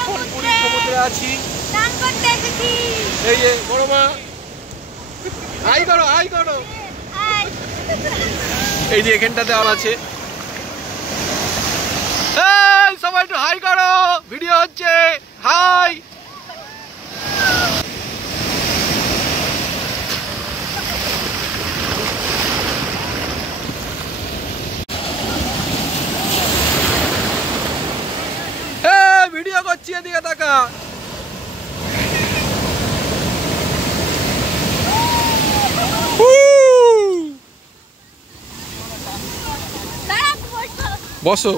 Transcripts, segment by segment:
এখন পুরীর সমুদ্রে আছি। এই যে বড় মা, হাই করো, হাই করো। এই যে এখানটাতে আর আছে, সবাই একটু হাই করো, ভিডিও হচ্ছে, হাই। ভিডিও করছি, এদিকে তাকা। বসো।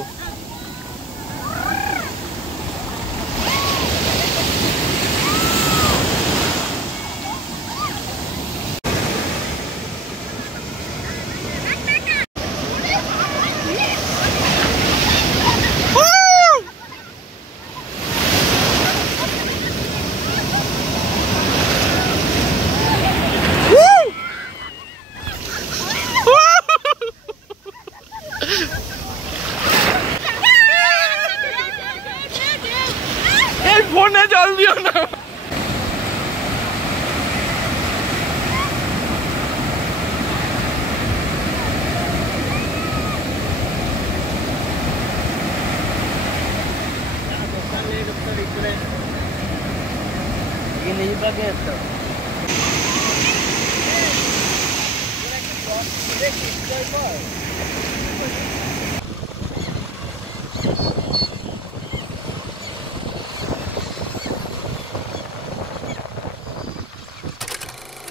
ফোনে জল দিও না।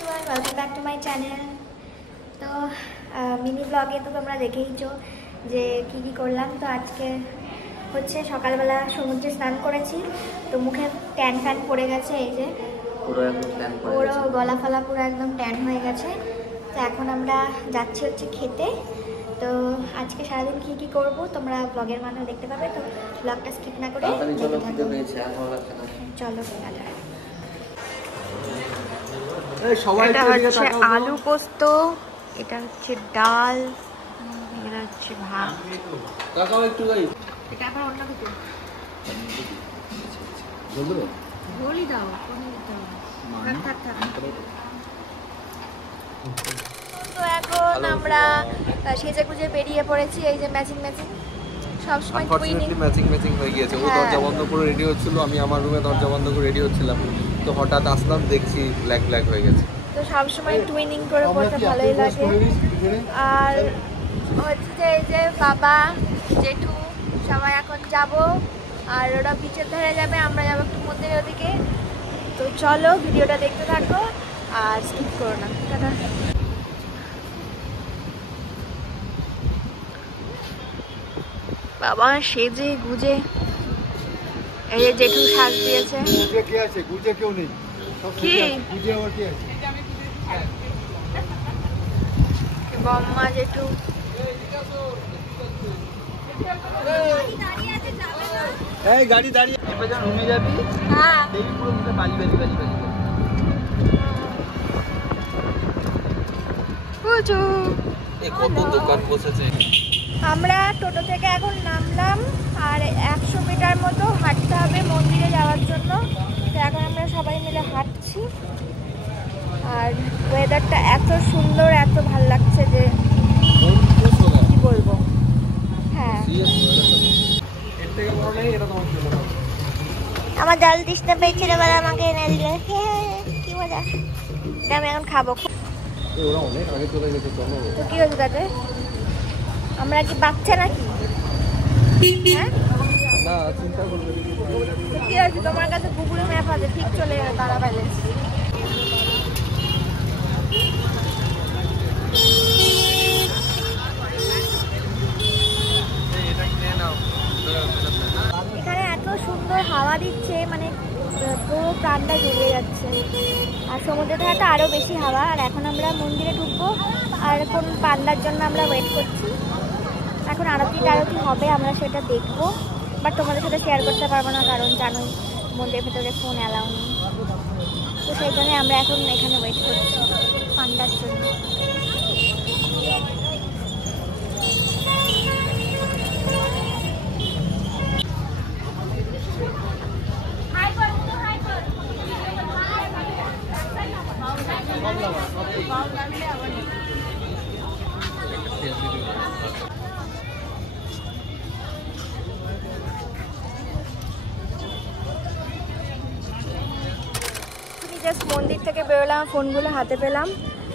Welcome back to my channel. তো মিনি ব্লগে তো তোমরা দেখেইছো যে কি কি করলাম। তো আজকে হচ্ছে সকালবেলা সমুদ্রে স্নান করেছি, তো মুখে ট্যান ফ্যান পড়ে গেছে, এই যে পুরো গলা ফলা পুরো একদম ট্যান হয়ে গেছে। তো এখন আমরা যাচ্ছি হচ্ছে খেতে। তো আজকে সারাদিন কি কি করব তোমরা ব্লগের মাধ্যমে দেখতে পাবে, তো ব্লগটা স্কিপ না করে চলো। এটা হচ্ছে আলু পোস্ত, এটা হচ্ছে ডাল, এটা হচ্ছে ভাত। এটা আবার অন্য কিছু বলি দাও, তো এখন আমরা সেজে গুজে বেরিয়ে পড়েছি। এই যে ম্যাচিং ম্যাচিং সবসময় ম্যাচিং হয়ে গিয়েছে। ও দরজা বন্ধ করে রেডি হচ্ছিল, আমি আমার রুমে দরজা বন্ধ করে রেডি হচ্ছিলাম, তো হঠাৎ আসলাম দেখছি ব্ল্যাক ব্ল্যাক হয়ে গেছে। তো সবসময় টুইনিং করে পড়তে ভালোই লাগে। আর হচ্ছে যে এই যে বাবা জেঠু সবাই এখন যাব, আর ওরা বিচের ধারে যাবে, আমরা যাবো একটু মন্দিরের ওদিকে। তো চলো ভিডিওটা দেখতে থাকো আর স্কিপ করো না। টাটা। বাবা সেজে গুজে, এই যে জেঠু সাজ দিয়েছে। গুজে কে আছে? গুজে কেউ নেই। কি গুজে আবার কে আছে? বম্মা জেঠু। এই গাড়ি দাঁড়িয়ে এবার যখন রুমে যাবি, হ্যাঁ এই পুরো মুখে বালি বালি বালি বালি। বুঝু এই কত দোকান বসেছে। আমরা টোটো থেকে এখন নামলাম, আর 100 মিটার মতো হাঁটতে হবে মন্দিরে যাওয়ার জন্য। তো এখন আমরা সবাই মিলে হাঁটছি, আর ওয়েদারটা এত সুন্দর, এত ভালো লাগছে যে কি বলবো। হ্যাঁ আমার জল তৃষ্ণা পেয়েছিল বলে আমাকে এনে দিলে, কি মজা। আমি এখন খাবো। তো কি হয়েছে তাতে? আমরা কি বাচ্চা নাকি? হ্যাঁ না চিন্তা করবে কি হয়েছে? তোমার কাছে গুগল ম্যাপ আছে, ঠিক চলে যাবে তারা ব্যালেন্স। এখানে এত সুন্দর হাওয়া দিচ্ছে, মানে পুরো প্রাণটা জুড়িয়ে যাচ্ছে। আর সমুদ্রের ধারটা আরও বেশি হাওয়া। আর এখন আমরা মন্দিরে ঢুকবো, আর কোন পান্ডার জন্য আমরা ওয়েট করছি। এখন আরতি হবে, আমরা সেটা দেখবো, বাট তোমাদের সাথে শেয়ার করতে পারবো না, কারণ জানোই মন্দিরের ভেতরে ফোন অ্যালাউ নেই। তো সেই জন্যই আমরা এখন এখানে ওয়েট করছি পান্ডার জন্য। জাস্ট মন্দির থেকে বেরোলাম, ফোনগুলো হাতে পেলাম,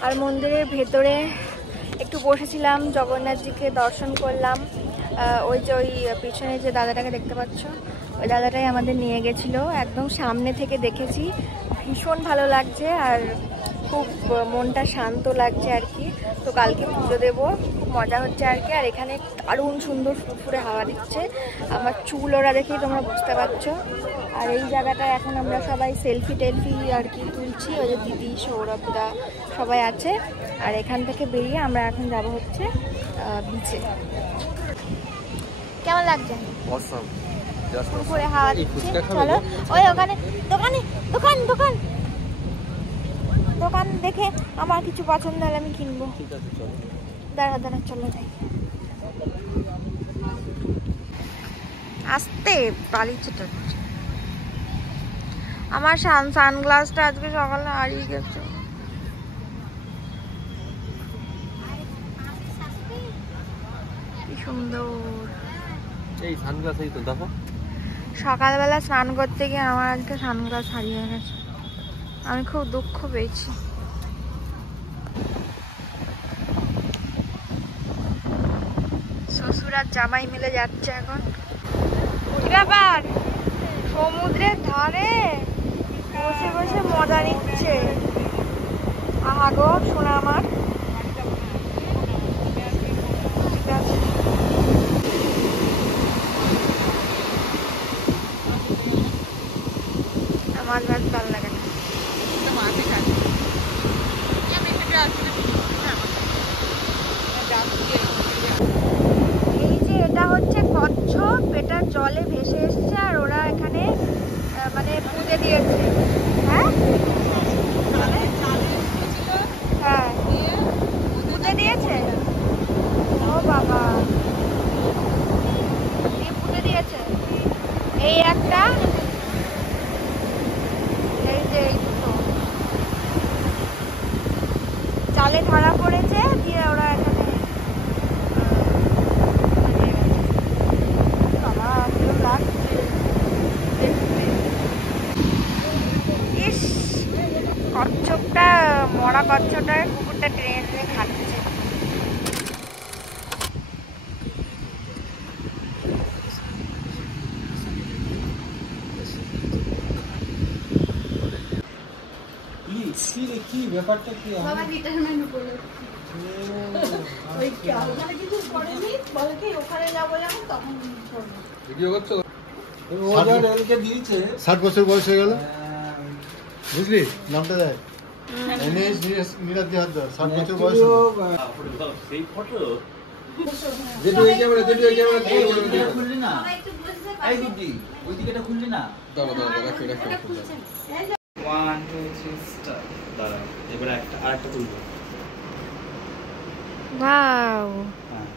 আর মন্দিরের ভেতরে একটু বসেছিলাম, জগন্নাথজিকে দর্শন করলাম। ওই যে ওই পিছনে যে দাদাটাকে দেখতে পাচ্ছ, ওই দাদাটাই আমাদের নিয়ে গেছিলো, একদম সামনে থেকে দেখেছি, ভীষণ ভালো লাগছে আর খুব মনটা শান্ত লাগছে আর কি। তো কালকে পুজো দেবো, খুব মজা হচ্ছে আর কি। আর এখানে দারুণ সুন্দর ফুরফুরে হাওয়া দিচ্ছে, আমার চুল ওরা দেখেই তোমরা বুঝতে পারছো। আর এই জায়গাটায় এখন আমরা সবাই সেলফি টেলফি আর কি তুলছি, ওই যে দিদি সৌরভদা সবাই আছে। আর এখান থেকে বেরিয়ে আমরা এখন যাব হচ্ছে বিচে। কেমন লাগছে? অসম, ফুরফুরে হাওয়া দিচ্ছে। চলো ওই ওখানে দোকানে দোকান দোকান দোকান দেখে আমার কিছু পছন্দ হলে আমি কিনবো। ঠিক আছে চলো। দাঁড়া দাঁড়া চলে যাই। আসতে পালিয়ে যাচ্ছে। আমার সানগ্লাসটা আজকে সকালে হারিয়ে গেছে। কি সুন্দর এই সানগ্লাস, এই তো দেখো। সকালবেলা স্নান করতে গিয়ে আমার আজকে সানগ্লাস হারিয়ে গেছে, আমি খুব দুঃখ পেয়েছি। শ্বশুর আর জামাই মিলে যাচ্ছে এখন। কি ব্যাপার, সমুদ্রের ধারে বসে বসে মজা নিচ্ছে। আহা গো শোনা আমার। ঠিক আছে, আমার ব্যাগ ভালো লাগে না। এই যে এটা হচ্ছে কচ্ছপ, এটা জলে ভেসে এসছে আর ওরা এখানে মানে পুজো দিয়েছে। হ্যাঁ হ্যাঁ পুজো দিয়েছে। ও বাবা, দিয়ে পুজো দিয়েছে। এই একটা, এই যে এই দুটো জালে ধরা পড়েছে, দিয়ে ওরা এখানে বাবা কিরম লাগছে। ইস, কচ্ছপটা মরা কচ্ছপটার কুকুরটা ট্রেনে ট্রেনে খাচ্ছে। কি ব্যাপারটা কি? বাবা রিটায়ারমেন্ট করলো। ওই ওখানে কিছু করেনি, বলে কি ওখানে যাবো যখন তখন করবো। ভিডিও করছো? ও যা রেলকে দিয়েছে 60 বছর বয়স হয়ে গেল, বুঝলি নামটা দেয় নীলাদ্রি হালদার, 60 বছর বয়স হলো। সেই ফটো যেটা ওই ক্যামেরা, যেটা ওই ক্যামেরা খুললি না, বাবা একটু বুঝতে এই পারছি। দুটি ওই দিকেটা খুললি না। দাঁড়া দাঁড়া রাখো রাখো। 1 2 3 স্টার্ট। দাঁড়া, এবারে একটা আরেকটা তুলবো। ওয়াও, হ্যাঁ,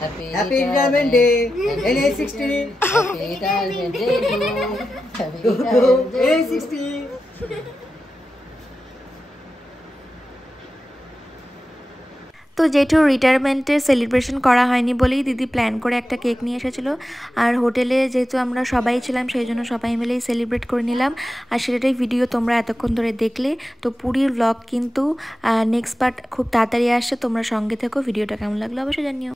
Happy Retirement Day, NA60. Happy Retirement Day to NA60. তো জেঠুর রিটায়ারমেন্টের সেলিব্রেশন করা হয়নি বলেই দিদি প্ল্যান করে একটা কেক নিয়ে এসেছিলো। আর হোটেলে যেহেতু আমরা সবাই ছিলাম সেই জন্য সবাই মিলেই সেলিব্রেট করে নিলাম। আর সেটাই ভিডিও তোমরা এতক্ষণ ধরে দেখলে। তো পুরীর ব্লগ কিন্তু নেক্সট পার্ট খুব তাড়াতাড়ি আসছে, তোমরা সঙ্গে থেকো। ভিডিওটা কেমন লাগলো অবশ্যই জানিও।